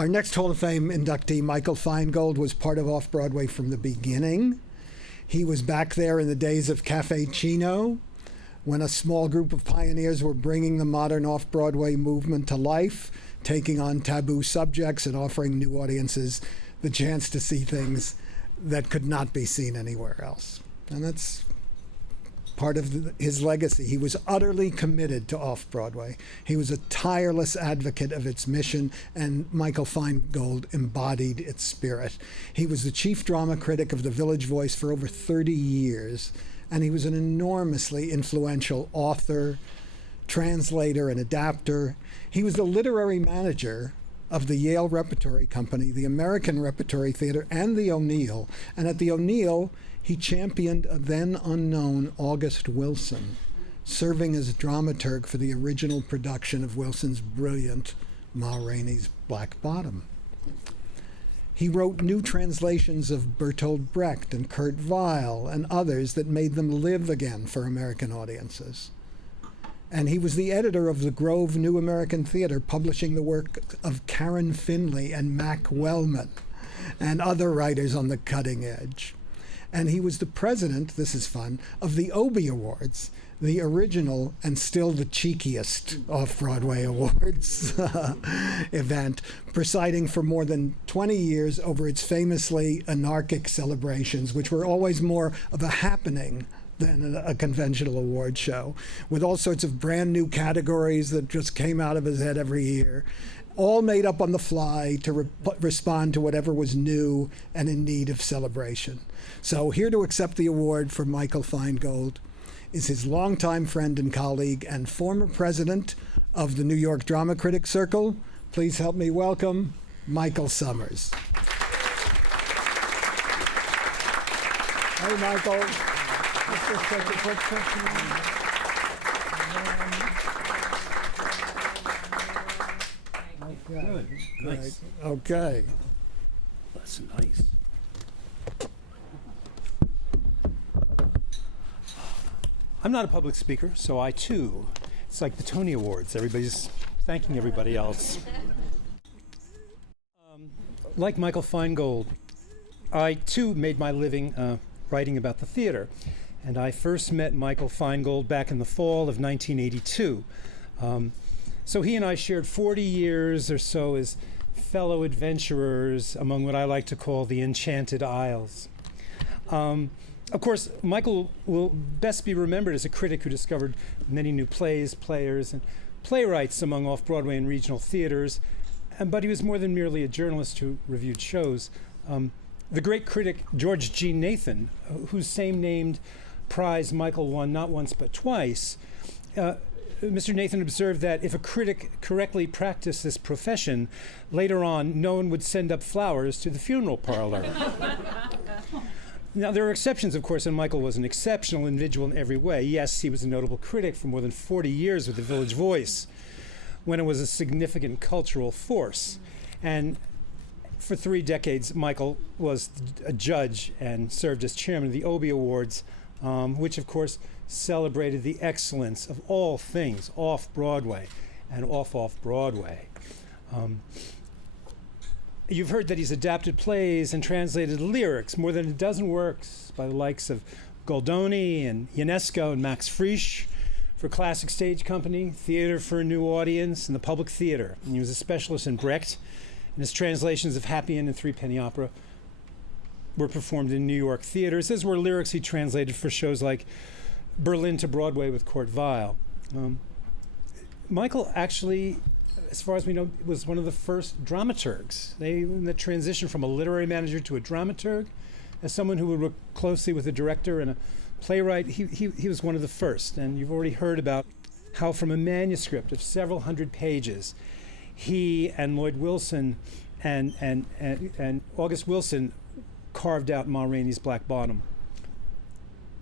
Our next Hall of Fame inductee, Michael Feingold, was part of Off-Broadway from the beginning. He was back there in the days of Cafe Chino, when a small group of pioneers were bringing the modern Off-Broadway movement to life, taking on taboo subjects and offering new audiences the chance to see things that could not be seen anywhere else. And that's part of his legacy. He was utterly committed to Off-Broadway. He was a tireless advocate of its mission, and Michael Feingold embodied its spirit. He was the chief drama critic of the Village Voice for over 30 years, and he was an enormously influential author, translator, and adapter. He was the literary manager of the Yale Repertory Company, the American Repertory Theater, and the O'Neill. And at the O'Neill, he championed a then unknown August Wilson, serving as dramaturg for the original production of Wilson's brilliant Ma Rainey's Black Bottom. He wrote new translations of Bertolt Brecht and Kurt Weill and others that made them live again for American audiences. And he was the editor of the Grove New American Theater, publishing the work of Karen Finley and Mac Wellman and other writers on the cutting edge. And he was the president, this is fun, of the OBA Awards, the original and still the cheekiest Off-Broadway Awards event, presiding for more than 20 years over its famously anarchic celebrations, which were always more of a happening than a conventional award show, with all sorts of brand new categories that just came out of his head every year, all made up on the fly to respond to whatever was new and in need of celebration. So here to accept the award for Michael Feingold is his longtime friend and colleague and former president of the New York Drama Critics Circle. Please help me welcome Michael Sommers. Hey, Michael. Let's just take a quick picture. Good. Nice. Okay. That's nice. I'm not a public speaker, so I too, it's like the Tony Awards. Everybody's thanking everybody else. Like Michael Feingold, I too made my living writing about the theater. And I first met Michael Feingold back in the fall of 1982. So he and I shared 40 years or so as fellow adventurers among what I like to call the Enchanted Isles. Of course, Michael will best be remembered as a critic who discovered many new plays, players, and playwrights among off-Broadway and regional theaters, but he was more than merely a journalist who reviewed shows. The great critic George G. Nathan, whose same-named prize Michael won not once but twice, Mr. Nathan observed that if a critic correctly practiced this profession, later on no one would send up flowers to the funeral parlor. Now, there are exceptions, of course, and Michael was an exceptional individual in every way. Yes, he was a notable critic for more than 40 years with the Village Voice, when it was a significant cultural force. And for 3 decades, Michael was a judge and served as chairman of the OBA Awards, which, of course, celebrated the excellence of all things off-Broadway and off-Broadway. You've heard that he's adapted plays and translated lyrics, more than a dozen works by the likes of Goldoni and Ionesco and Max Frisch for Classic Stage Company, Theater for a New Audience, and the Public Theater. And he was a specialist in Brecht, and his translations of Happy End and Threepenny Opera were performed in New York theaters, as were lyrics he translated for shows like Berlin to Broadway with Kurt Weill. Michael actually, as far as we know, was one of the first dramaturgs. In the transition from a literary manager to a dramaturg, as someone who would work closely with a director and a playwright, he was one of the first. And you've already heard about how from a manuscript of several hundred pages, he and Lloyd Wilson and August Wilson carved out Ma Rainey's Black Bottom.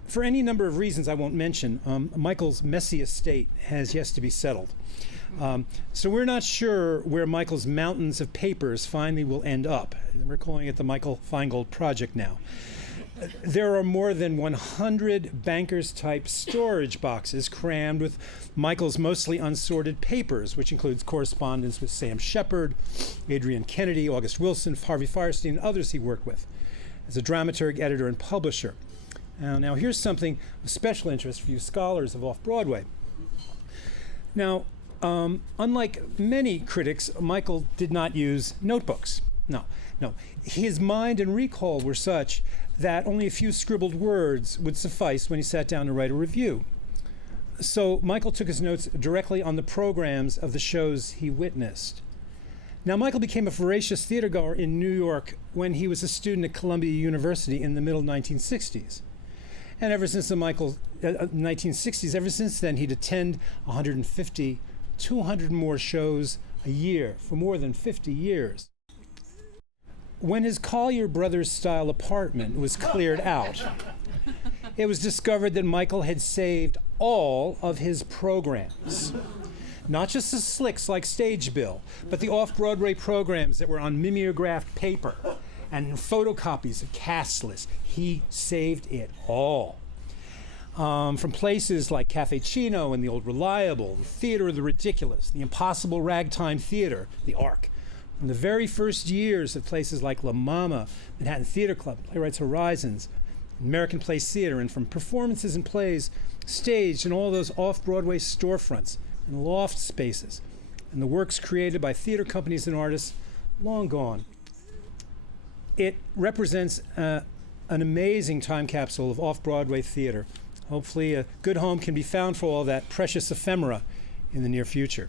For any number of reasons I won't mention, Michael's messy estate has yet to be settled. So we're not sure where Michael's mountains of papers finally will end up. We're calling it the Michael Feingold Project now. There are more than 100 bankers-type storage boxes crammed with Michael's mostly unsorted papers, which includes correspondence with Sam Shepard, Adrian Kennedy, August Wilson, Harvey Fierstein, and others he worked with as a dramaturg, editor, and publisher. Now here's something of special interest for you scholars of Off-Broadway. Now, unlike many critics, Michael did not use notebooks. No. His mind and recall were such that only a few scribbled words would suffice when he sat down to write a review. So Michael took his notes directly on the programs of the shows he witnessed. Now, Michael became a voracious theatergoer in New York when he was a student at Columbia University in the middle 1960s. And ever since the 1960s, ever since then, he'd attend 150, 200 more shows a year for more than 50 years. When his Collier Brothers-style apartment was cleared out, it was discovered that Michael had saved all of his programs. Not just the slicks like Stage Bill, but the off-Broadway programs that were on mimeographed paper and photocopies of cast lists. He saved it all. From places like Cafe Chino and the Old Reliable, the Theater of the Ridiculous, the Impossible Ragtime Theater, the Arc. From the very first years of places like La Mama, Manhattan Theater Club, Playwrights Horizons, American Place Theater, and from performances and plays staged in all those off-Broadway storefronts and loft spaces, and the works created by theater companies and artists long gone. It represents an amazing time capsule of off-Broadway theater. Hopefully a good home can be found for all that precious ephemera in the near future.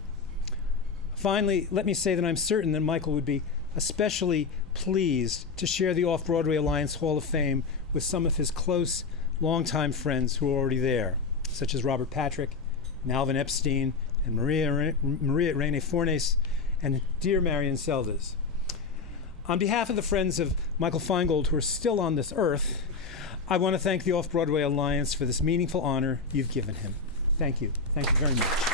Finally, let me say that I'm certain that Michael would be especially pleased to share the Off-Broadway Alliance Hall of Fame with some of his close, longtime friends who are already there, such as Robert Patrick, and Alvin Epstein, and Maria Rene Fornes, and dear Marion Seldes. On behalf of the friends of Michael Feingold who are still on this earth, I want to thank the Off-Broadway Alliance for this meaningful honor you've given him. Thank you. Thank you very much.